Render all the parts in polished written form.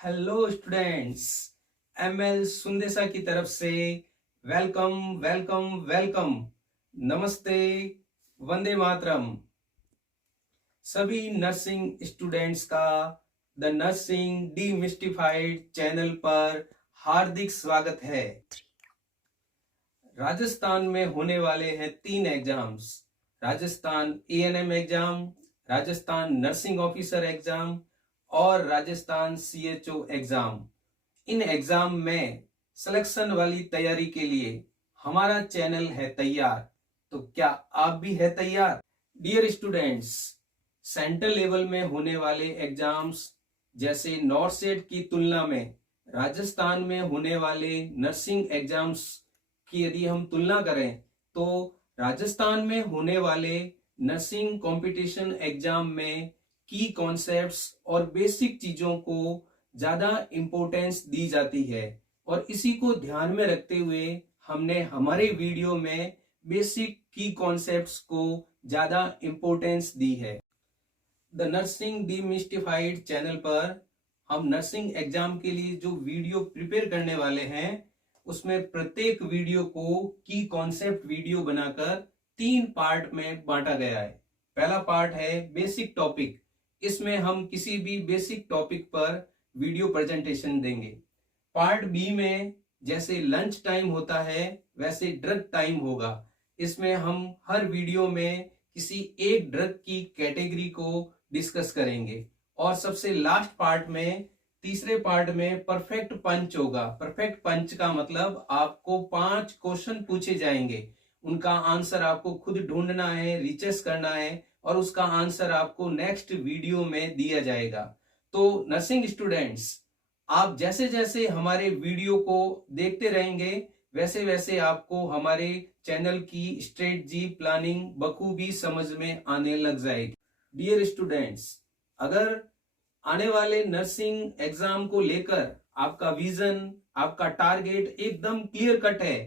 Hello students, ML Sundesha की तरफ से वेलकम वेलकम वेलकम। नमस्ते, वंदे मातरम। सभी नर्सिंग स्टूडेंट्स का द नर्सिंग डीमिस्टिफाइड चैनल पर हार्दिक स्वागत है। राजस्थान में होने वाले हैं 3 exams, Rajasthan ANM exam, Rajasthan nursing officer exam और राजस्थान सीएचओ एग्जाम। इन एग्जाम में सिलेक्शन वाली तैयारी के लिए हमारा चैनल है तैयार। तो क्या आप भी है तैयार? डियर स्टूडेंट्स, सेंट्रल लेवल में होने वाले एग्जाम्स जैसे नॉर्सेट की तुलना में राजस्थान में होने वाले नर्सिंग एग्जाम्स की यदि हम तुलना करें तो राजस्थान में होने वाले नर्सिंग कंपटीशन एग्जाम में की कॉन्सेप्ट्स और बेसिक चीजों को ज्यादा इंपॉर्टेंस दी जाती है और इसी को ध्यान में रखते हुए हमने हमारे वीडियो में बेसिक की कॉन्सेप्ट्स को ज्यादा इंपॉर्टेंस दी है। द नर्सिंग डीमिस्टिफाइड चैनल पर हम नर्सिंग एग्जाम के लिए जो वीडियो प्रिपेयर करने वाले हैं उसमें प्रत्येक वीडियो को की कॉन्सेप्ट वीडियो बनाकर 3 पार्ट में बांटा गया है। पहला पार्ट है बेसिक टॉपिक, इसमें हम किसी भी बेसिक टॉपिक पर वीडियो प्रेजेंटेशन देंगे। पार्ट बी में जैसे लंच टाइम होता है वैसे ड्रग टाइम होगा। इसमें हम हर वीडियो में किसी एक ड्रग की कैटेगरी को डिस्कस करेंगे और सबसे लास्ट पार्ट में, तीसरे पार्ट में परफेक्ट पंच होगा। परफेक्ट पंच का मतलब आपको 5 क्वेश्चन पूछे जाएंगे, उनका आंसर आपको खुद ढूंढना है, रिसर्च करना है और उसका आंसर आपको नेक्स्ट वीडियो में दिया जाएगा। तो नर्सिंग स्टूडेंट्स, आप जैसे जैसे हमारे वीडियो को देखते रहेंगे वैसे वैसे आपको हमारे चैनल की स्ट्रेटजी प्लानिंग बखूबी समझ में आने लग जाएगी। डियर स्टूडेंट्स, अगर आने वाले नर्सिंग एग्जाम को लेकर आपका विजन, आपका टारगेट एकदम क्लियर कट है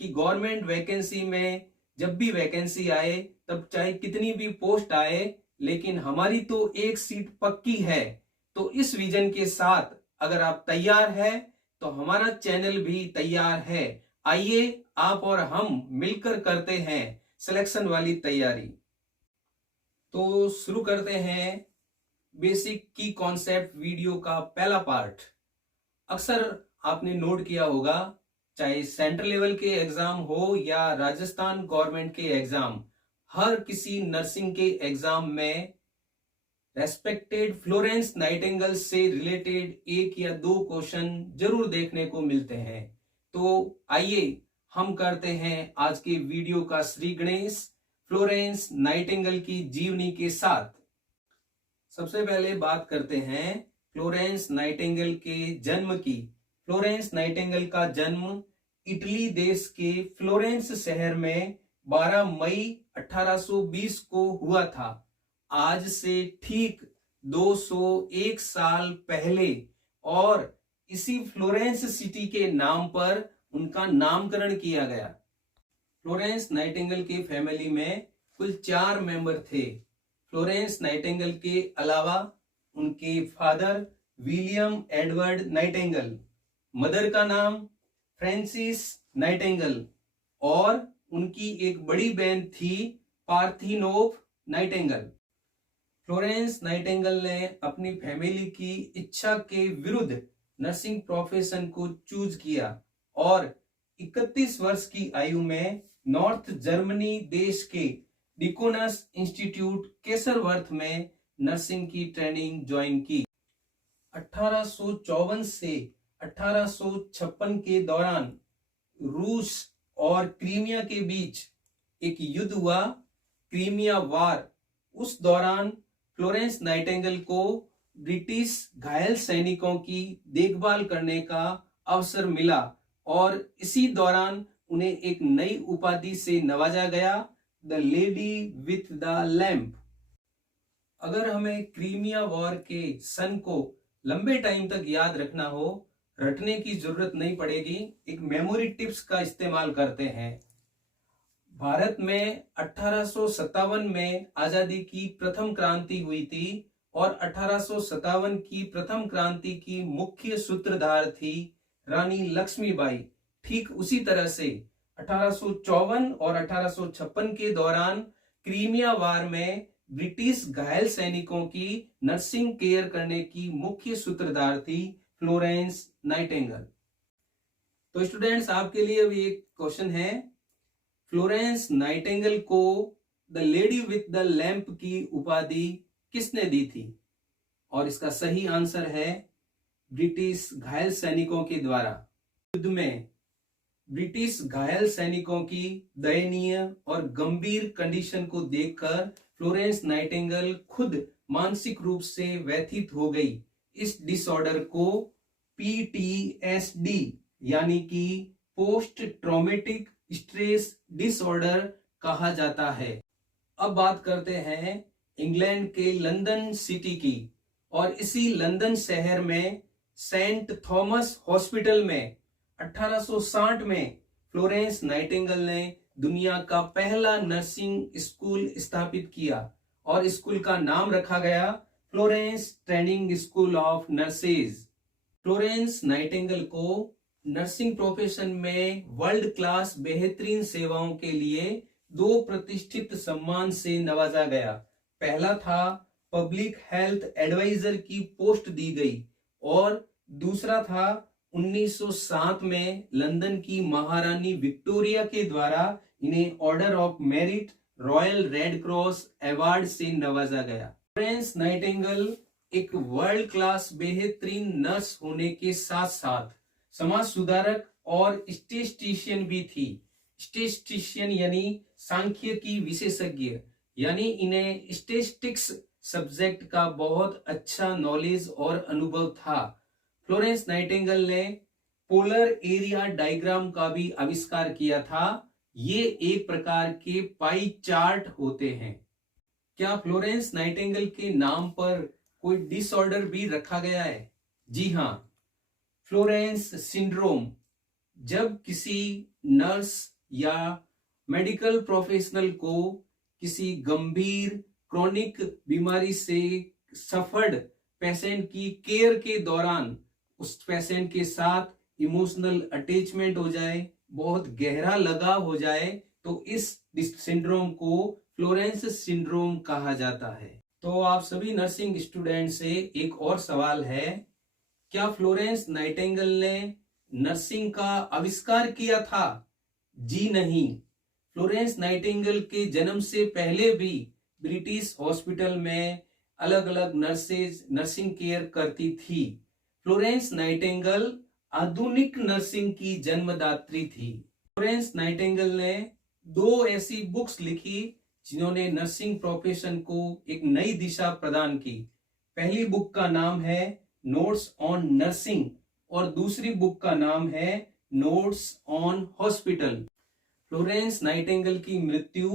कि गवर्नमेंट वैकेंसी में जब भी वैकेंसी आए तब चाहे कितनी भी पोस्ट आए लेकिन हमारी तो एक सीट पक्की है, तो इस विजन के साथ अगर आप तैयार हैं तो हमारा चैनल भी तैयार है। आइए आप और हम मिलकर करते हैं सिलेक्शन वाली तैयारी। तो शुरू करते हैं बेसिक की कॉन्सेप्ट वीडियो का पहला पार्ट। अक्सर आपने नोट किया होगा, चाहे सेंट्रल लेवल के एग्जाम हो या राजस्थान गवर्नमेंट के एग्जाम, हर किसी नर्सिंग के एग्जाम में रेस्पेक्टेड फ्लोरेंस नाइटिंगेल से रिलेटेड 1 या 2 क्वेश्चन जरूर देखने को मिलते हैं। तो आइए हम करते हैं आज के वीडियो का श्री गणेश फ्लोरेंस नाइटिंगेल की जीवनी के साथ। सबसे पहले बात करते हैं फ्लोरेंस नाइटिंगेल के जन्म की। फ्लोरेंस नाइटिंगेल का जन्म इटली देश के फ्लोरेंस शहर में 12 मई 1820 को हुआ था। आज से ठीक 201 साल पहले, और इसी फ्लोरेंस सिटी के नाम पर उनका नामकरण किया गया। फ्लोरेंस नाइटिंगेल की फैमिली में कुल 4 मेंबर थे। फ्लोरेंस नाइटिंगेल के अलावा उनके father William Edward Nightingale, mother का नाम फ्रांसिस नाइटिंगेल और उनकी एक बड़ी बहन थी पार्थिनोव नाइटिंगेल। फ्लोरेंस नाइटिंगेल ने अपनी फैमिली की इच्छा के विरुद्ध नर्सिंग प्रोफेशन को चूज किया और 31 वर्ष की आयु में नॉर्थ जर्मनी देश के डिकोनस इंस्टीट्यूट केसरवर्थ में नर्सिंग की ट्रेनिंग ज्वाइन की। 1854 से 1856 के दौरान रूस और क्रीमिया के बीच एक युद्ध हुआ, क्रीमिया वार। उस दौरान फ्लोरेंस नाइटिंगेल को ब्रिटिश घायल सैनिकों की देखभाल करने का अवसर मिला और इसी दौरान उन्हें एक नई उपाधि से नवाजा गया, the lady with the lamp. अगर हमें क्रीमिया वॉर के सन को लंबे टाइम तक याद रखना हो, रटने की जरूरत नहीं पड़ेगी, एक मेमोरी टिप्स का इस्तेमाल करते हैं। भारत में 1857 में आजादी की प्रथम क्रांति हुई थी और 1857 की प्रथम क्रांति की मुख्य सूत्रधार थी रानी लक्ष्मीबाई। ठीक उसी तरह से 1854 और 1856 के दौरान क्रीमिया वार में ब्रिटिश घायल सैनिकों की नर्सिंग केयर करने की मुख्य सूत्रधार थी फ्लोरेंस नाइटिंगेल। तो स्टूडेंट्स, आपके लिए अभी एक क्वेश्चन है, फ्लोरेंस नाइटिंगेल को the lady with the lamp की उपाधि किसने दी थी? और इसका सही आंसर है ब्रिटिश घायल सैनिकों के द्वारा। युद्ध में ब्रिटिश घायल सैनिकों की दयनीय और गंभीर कंडीशन को देखकर फ्लोरेंस नाइटिंगेल खुद मानसिक रूप से व्यथित हो गई। इस डिसऑर्डर को PTSD यानी कि पोस्ट ट्रॉमेटिक स्ट्रेस डिसऑर्डर कहा जाता है। अब बात करते हैं इंग्लैंड के लंदन सिटी की, और इसी लंदन शहर में सेंट थॉमस हॉस्पिटल में 1860 में फ्लोरेंस नाइटिंगेल ने दुनिया का पहला नर्सिंग स्कूल स्थापित किया और स्कूल का नाम रखा गया Florence training school of nurses. Florence Nightingale को नर्सिंग प्रोफेशन में वर्ल्ड क्लास बेहतरीन सेवाओं के लिए 2 प्रतिष्ठित सम्मान से नवाजा गया। पहला था पब्लिक हेल्थ एडवाइजर की पोस्ट दी गई और दूसरा था 1907 में लंदन की महारानी विक्टोरिया के द्वारा इन्हें order of merit royal red cross award से नवाजा गया। फ्लोरेंस नाइटिंगेल एक वर्ल्ड क्लास बेहतरीन नर्स होने के साथ साथ समाज सुधारक और स्टेटिस्टिशियन भी थी। स्टेटिस्टिशियन यानी सांख्यिकी विशेषज्ञ, यानी इन्हें स्टैटिस्टिक्स सब्जेक्ट का बहुत अच्छा नॉलेज और अनुभव था। फ्लोरेंस नाइटिंगेल ने पोलर एरिया डायग्राम का भी आविष्कार किया था। ये एक प्रकार के पाई चार्ट होते हैं। क्या फ्लोरेंस नाइटिंगेल के नाम पर कोई डिसऑर्डर भी रखा गया है? जी हाँ, फ्लोरेंस सिंड्रोम। जब किसी नर्स या मेडिकल प्रोफेशनल को किसी गंभीर क्रोनिक बीमारी से सफर्ड पेशेंट की केयर के दौरान उस पेशेंट के साथ इमोशनल अटैचमेंट हो जाए, बहुत गहरा लगाव हो जाए, तो इस सिंड्रोम को फ्लोरेंस सिंड्रोम कहा जाता है। तो आप सभी नर्सिंग स्टूडेंट से एक और सवाल है, क्या फ्लोरेंस नाइटिंगेल ने नर्सिंग का आविष्कार किया था? जी नहीं। फ्लोरेंस नाइटिंगेल के जन्म से पहले भी ब्रिटिश हॉस्पिटल में अलग अलग नर्सेज नर्सिंग केयर करती थी। फ्लोरेंस नाइटिंगेल आधुनिक नर्सिंग की जन्मदात्री थी। फ्लोरेंस नाइटिंगेल ने 2 ऐसी बुक्स लिखी जिन्होंने नर्सिंग प्रोफेशन को एक नई दिशा प्रदान की। पहली बुक का नाम है नोट्स ऑन नर्सिंग और दूसरी बुक का नाम है notes on hospital. Florence Nightingale की मृत्यु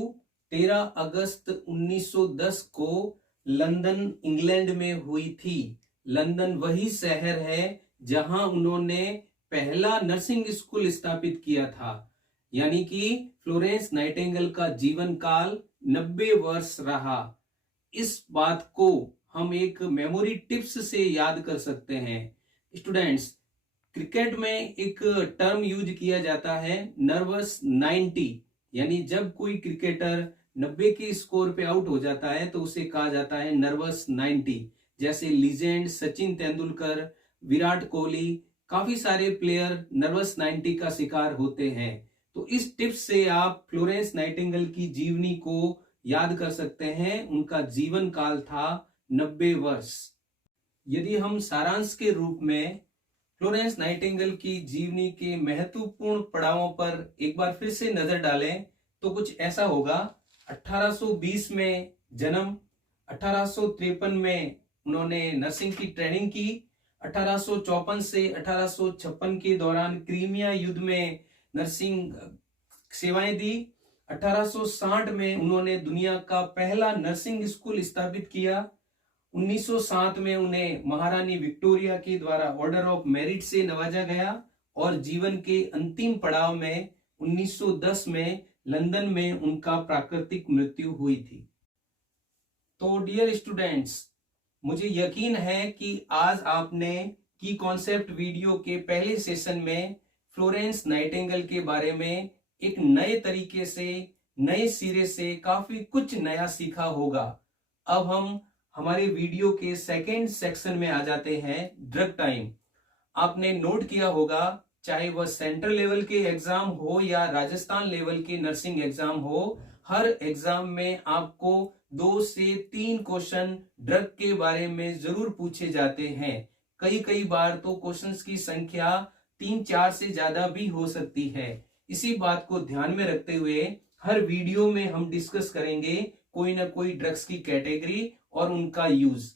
13 अगस्त 1910 को लंदन, इंग्लैंड में हुई थी। लंदन वही शहर है जहां उन्होंने पहला नर्सिंग स्कूल स्थापित किया था। यानी कि फ्लोरेंस नाइटिंगेल का जीवन काल 90 वर्ष रहा। इस बात को हम एक मेमोरी टिप्स से याद कर सकते हैं। स्टूडेंट्स, क्रिकेट में एक टर्म यूज किया जाता है नर्वस 90, यानी जब कोई क्रिकेटर 90 के स्कोर पे आउट हो जाता है तो उसे कहा जाता है नर्वस 90। जैसे लीजेंड सचिन तेंदुलकर, विराट कोहली, काफी सारे प्लेयर नर्वस 90 का शिकार होते हैं। तो इस टिप्स से आप फ्लोरेंस नाइटिंगेल की जीवनी को याद कर सकते हैं। उनका जीवन काल था 90 वर्ष। यदि हम सारांश के रूप में फ्लोरेंस नाइटिंगेल की जीवनी के महत्वपूर्ण पड़ावों पर एक बार फिर से नजर डालें तो कुछ ऐसा होगा। 1820 में जन्म, 1853 में उन्होंने नर्सिंग की ट्रेनिंग की, 1854 से 1856 के दौरान क्रीमिया युद्ध में नर्सिंग सेवाएं दी। 1860 में उन्होंने दुनिया का पहला नर्सिंग स्कूल स्थापित किया। 1907 में उन्हें महारानी विक्टोरिया के द्वारा ऑर्डर ऑफ मेरिट से नवाजा गया और जीवन के अंतिम पड़ाव में 1910 में लंदन में उनका प्राकृतिक मृत्यु हुई थी। तो डियर स्टूडेंट्स, मुझे यकीन है कि आज आपने की कॉन्सेप्ट वीडियो के पहले सेशन में फ्लोरेंस नाइटिंगेल के बारे में एक नए तरीके से, नए सिरे से काफी कुछ नया सीखा होगा। अब हम हमारे वीडियो के सेकेंड सेक्शन में आ जाते हैं, ड्रग टाइम। आपने नोट किया होगा, चाहे वह सेंट्रल लेवल के एग्जाम हो या राजस्थान लेवल के नर्सिंग एग्जाम हो, हर एग्जाम में आपको 2 से 3 क्वेश्चन ड्रग के बारे में जरूर पूछे जाते हैं। कई बार तो क्वेश्चंस की संख्या 3-4 से ज्यादा भी हो सकती है। इसी बात को ध्यान में रखते हुए हर वीडियो में हम डिस्कस करेंगे कोई ना कोई ड्रग्स की कैटेगरी और उनका यूज।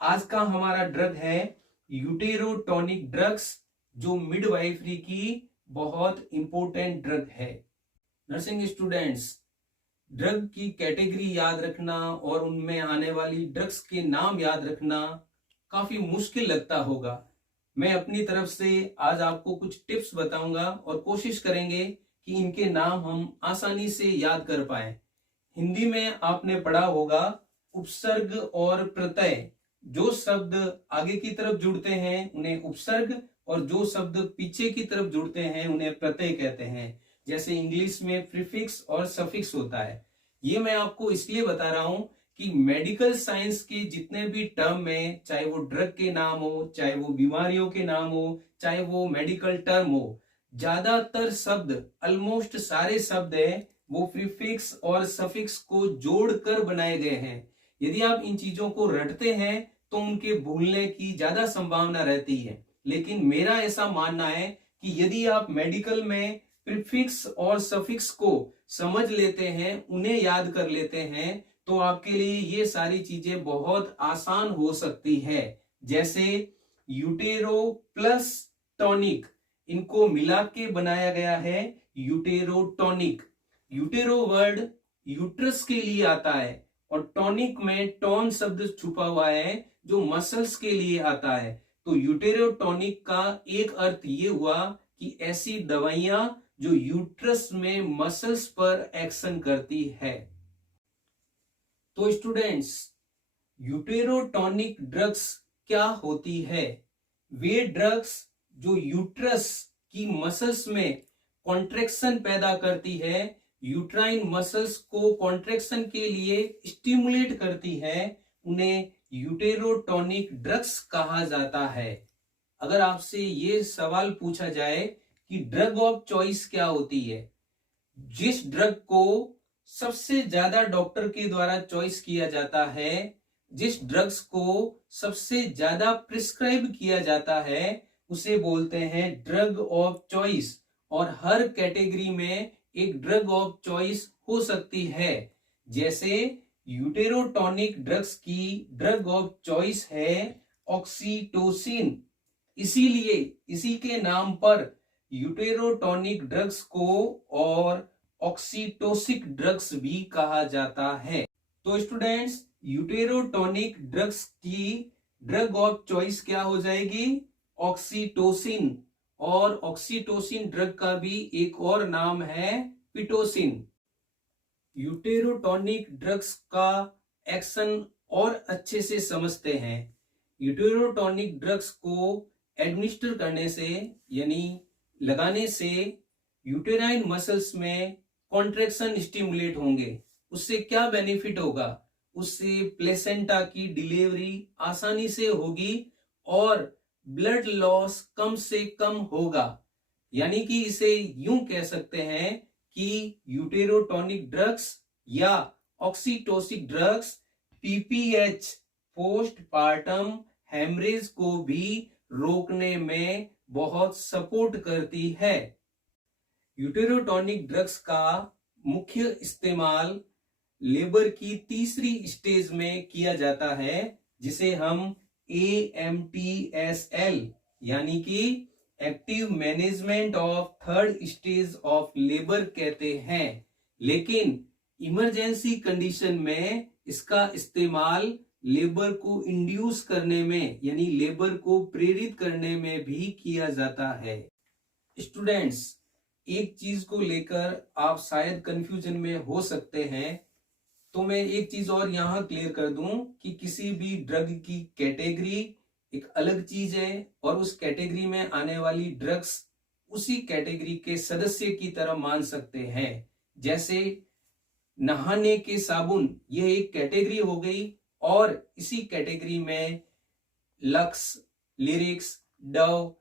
आज का हमारा ड्रग है यूटेरोटॉनिक ड्रग्स, जो मिडवाइफरी की बहुत इंपॉर्टेंट ड्रग है। नर्सिंग स्टूडेंट्स, ड्रग की कैटेगरी याद रखना और उनमें आने वाली ड्रग्स के नाम याद रखना काफी मुश्किल लगता होगा। मैं अपनी तरफ से आज आपको कुछ टिप्स बताऊंगा और कोशिश करेंगे कि इनके नाम हम आसानी से याद कर पाए। हिंदी में आपने पढ़ा होगा उपसर्ग और प्रत्यय। जो शब्द आगे की तरफ जुड़ते हैं उन्हें उपसर्ग, और जो शब्द पीछे की तरफ जुड़ते हैं उन्हें प्रत्यय कहते हैं। जैसे इंग्लिश में प्रीफिक्स और सफिक्स होता है। ये मैं आपको इसलिए बता रहा हूं कि मेडिकल साइंस के जितने भी टर्म में, चाहे वो ड्रग के नाम हो, चाहे वो बीमारियों के नाम हो, चाहे वो मेडिकल टर्म हो, ज्यादातर शब्द, ऑलमोस्ट सारे शब्द है वो प्रीफिक्स और सफिक्स को जोड़कर बनाए गए हैं। यदि आप इन चीजों को रटते हैं तो उनके भूलने की ज्यादा संभावना रहती है। लेकिन मेरा ऐसा मानना है कि यदि आप मेडिकल में प्रीफिक्स और सफिक्स को समझ लेते हैं, उन्हें याद कर लेते हैं, तो आपके लिए ये सारी चीजें बहुत आसान हो सकती है। जैसे यूटेरो प्लस टॉनिक, इनको मिला के बनाया गया है यूटेरोटॉनिक। यूटेरो वर्ड यूट्रस के लिए आता है और टॉनिक में टॉन शब्द छुपा हुआ है जो मसल्स के लिए आता है। तो यूटेरोटॉनिक का एक अर्थ ये हुआ कि ऐसी दवाइयां जो यूट्रस में मसल्स पर एक्शन करती है। तो स्टूडेंट्स, यूटेरोटॉनिक ड्रग्स क्या होती है? वे ड्रग्स जो यूट्रस की मसल्स में कॉन्ट्रैक्शन पैदा करती है, यूट्राइन मसल्स को कॉन्ट्रैक्शन के लिए स्टिमुलेट करती है, उन्हें यूटेरोटॉनिक ड्रग्स कहा जाता है। अगर आपसे ये सवाल पूछा जाए कि ड्रग ऑफ चॉइस क्या होती है, जिस ड्रग को सबसे ज्यादा डॉक्टर के द्वारा चॉइस किया जाता है, जिस ड्रग्स को सबसे ज्यादा प्रिस्क्राइब किया जाता है, उसे बोलते हैं ड्रग ऑफ चॉइस। और हर कैटेगरी में एक ड्रग ऑफ चॉइस हो सकती है। जैसे यूटेरोटॉनिक ड्रग्स की ड्रग ऑफ चॉइस है ऑक्सीटोसिन। इसीलिए इसी के नाम पर यूटेरोटॉनिक ड्रग्स को और ऑक्सीटोसिक ड्रग्स भी कहा जाता है। तो स्टूडेंट्स, यूटेरोटॉनिक ड्रग्स की ड्रग ऑफ चॉइस क्या हो जाएगी? ऑक्सीटोसिन। और ऑक्सीटोसिन ड्रग का भी एक और नाम है पिटोसिन। यूटेरोटॉनिक ड्रग्स का एक्शन और अच्छे से समझते हैं। यूटेरोटॉनिक ड्रग्स को एडमिनिस्टर करने से, यानी लगाने से, यूटेराइन मसल्स में कॉन्ट्रैक्शन स्टिमुलेट होंगे। उससे क्या बेनिफिट होगा? उससे प्लेसेंटा की डिलीवरी आसानी से होगी और ब्लड लॉस कम से कम होगा। यानी कि इसे यूं कह सकते हैं कि यूटेरोटॉनिक ड्रग्स या oxytocic drugs PPH, postpartum haemorrhage को भी रोकने में बहुत सपोर्ट करती है। यूटेरोटॉनिक ड्रग्स का मुख्य इस्तेमाल लेबर की तीसरी स्टेज में किया जाता है, जिसे हम AMTSL यानी कि active management of third stage of labour कहते हैं। लेकिन इमरजेंसी कंडीशन में इसका इस्तेमाल लेबर को इंड्यूस करने में, यानी लेबर को प्रेरित करने में भी किया जाता है। स्टूडेंट्स, एक चीज को लेकर आप शायद कंफ्यूजन में हो सकते हैं तो मैं एक चीज और यहाँ क्लियर कर दूं कि किसी भी ड्रग की कैटेगरी एक अलग चीज है और उस कैटेगरी में आने वाली ड्रग्स उसी कैटेगरी के सदस्य की तरह मान सकते हैं। जैसे नहाने के साबुन, यह एक कैटेगरी हो गई और इसी कैटेगरी में लक्स, लिरिक्स, डव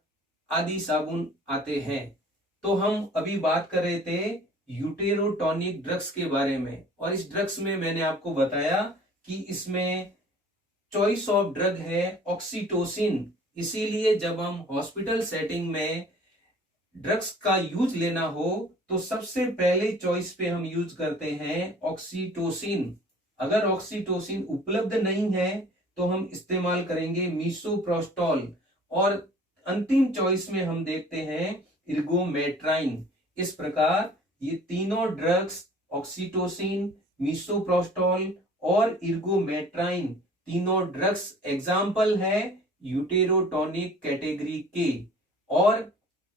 आदि साबुन आते हैं। तो हम अभी बात कर रहे थे यूटेरोटॉनिक ड्रग्स के बारे में, और इस ड्रग्स में मैंने आपको बताया कि इसमें चॉइस ऑफ ड्रग है ऑक्सीटोसिन। इसीलिए जब हम हॉस्पिटल सेटिंग में ड्रग्स का यूज लेना हो तो सबसे पहले चॉइस पे हम यूज करते हैं ऑक्सीटोसिन। अगर ऑक्सीटोसिन उपलब्ध नहीं है तो हम इस्तेमाल करेंगे मीसोप्रोस्टॉल, और अंतिम चॉइस में हम देखते हैं इर्गोमेट्राइन। इस प्रकार ये तीनों ड्रग्स ऑक्सीटोसिन, मीसोप्रोस्टॉल और इर्गोमेट्राइन तीनों ड्रग्स एग्जाम्पल है यूटेरोटॉनिक कैटेगरी के। और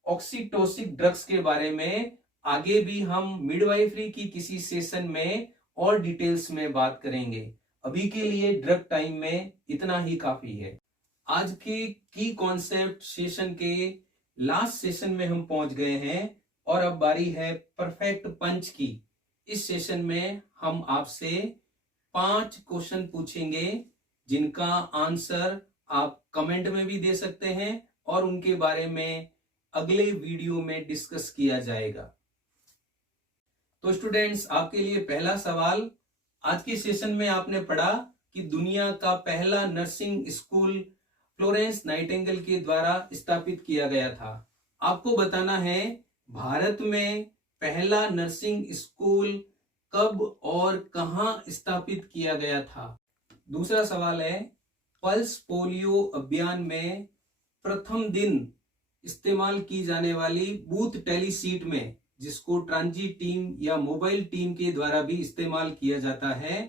ऑक्सीटोसिक ड्रग्स के बारे में आगे भी हम मिडवाइफरी की किसी सेशन में और डिटेल्स में बात करेंगे। अभी के लिए ड्रग टाइम में इतना ही काफी है। आज के की कॉन्सेप्ट सेशन के लास्ट सेशन में हम पहुंच गए हैं और अब बारी है परफेक्ट पंच की। इस सेशन में हम आपसे 5 क्वेश्चन पूछेंगे जिनका आंसर आप कमेंट में भी दे सकते हैं और उनके बारे में अगले वीडियो में डिस्कस किया जाएगा। तो स्टूडेंट्स, आपके लिए पहला सवाल, आज के सेशन में आपने पढ़ा कि दुनिया का पहला नर्सिंग स्कूल फ्लोरेंस नाइटिंगेल के द्वारा स्थापित किया गया था। आपको बताना है भारत में पहला नर्सिंग स्कूल कब और कहां स्थापित किया गया था। दूसरा सवाल है, पल्स पोलियो अभियान में प्रथम दिन इस्तेमाल की जाने वाली बूथ टेलीसीट में, जिसको ट्रांजिट टीम या मोबाइल टीम के द्वारा भी इस्तेमाल किया जाता है,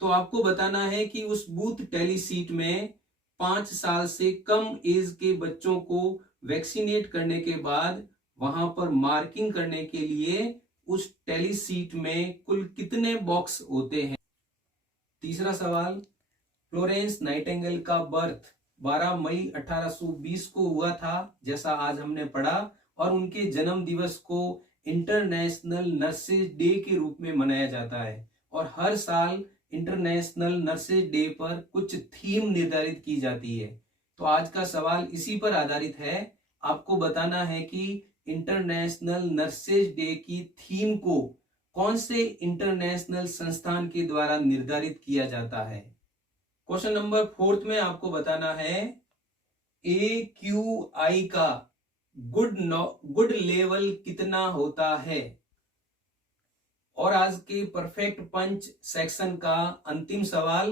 तो आपको बताना है कि उस बूथ टेलीसीट में 5 साल से कम एज के बच्चों को वैक्सीनेट करने के बाद वहां पर मार्किंग करने के लिए उस टेलीसीट में कुल कितने बॉक्स होते हैं। तीसरा सवाल, फ्लोरेंस नाइटिंगेल का बर्थ 12 मई 1820 को हुआ था, जैसा आज हमने पढ़ा, और उनके जन्म दिवस को इंटरनेशनल नर्सेज डे के रूप में मनाया जाता है। और हर साल इंटरनेशनल नर्सेज डे पर कुछ थीम निर्धारित की जाती है। तो आज का सवाल इसी पर आधारित है। आपको बताना है कि इंटरनेशनल नर्सेज डे की थीम को कौन से इंटरनेशनल संस्थान के द्वारा निर्धारित किया जाता है। क्वेश्चन नंबर 4 में आपको बताना है AQI का गुड लेवल कितना होता है। और आज के परफेक्ट पंच सेक्शन का अंतिम सवाल,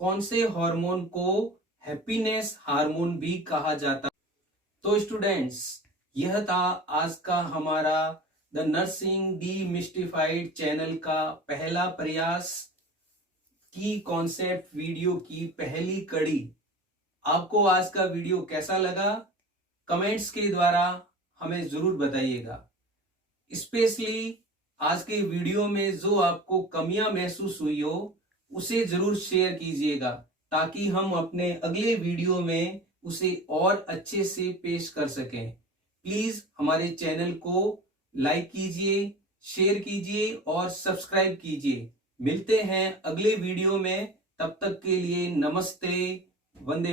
कौन से हार्मोन को हैप्पीनेस हार्मोन भी कहा जाता। तो स्टूडेंट्स, यह था आज का हमारा द नर्सिंग डीमिस्टिफाइड चैनल का पहला प्रयास की कॉन्सेप्ट वीडियो की पहली कड़ी। आपको आज का वीडियो कैसा लगा, कमेंट्स के द्वारा हमें जरूर बताइएगा। स्पेशली आज के वीडियो में जो आपको कमियां महसूस हुई हो उसे जरूर शेयर कीजिएगा, ताकि हम अपने अगले वीडियो में उसे और अच्छे से पेश कर सकें। प्लीज हमारे चैनल को लाइक कीजिए, शेयर कीजिए और सब्सक्राइब कीजिए। मिलते हैं अगले वीडियो में, तब तक के लिए नमस्ते, वंदे।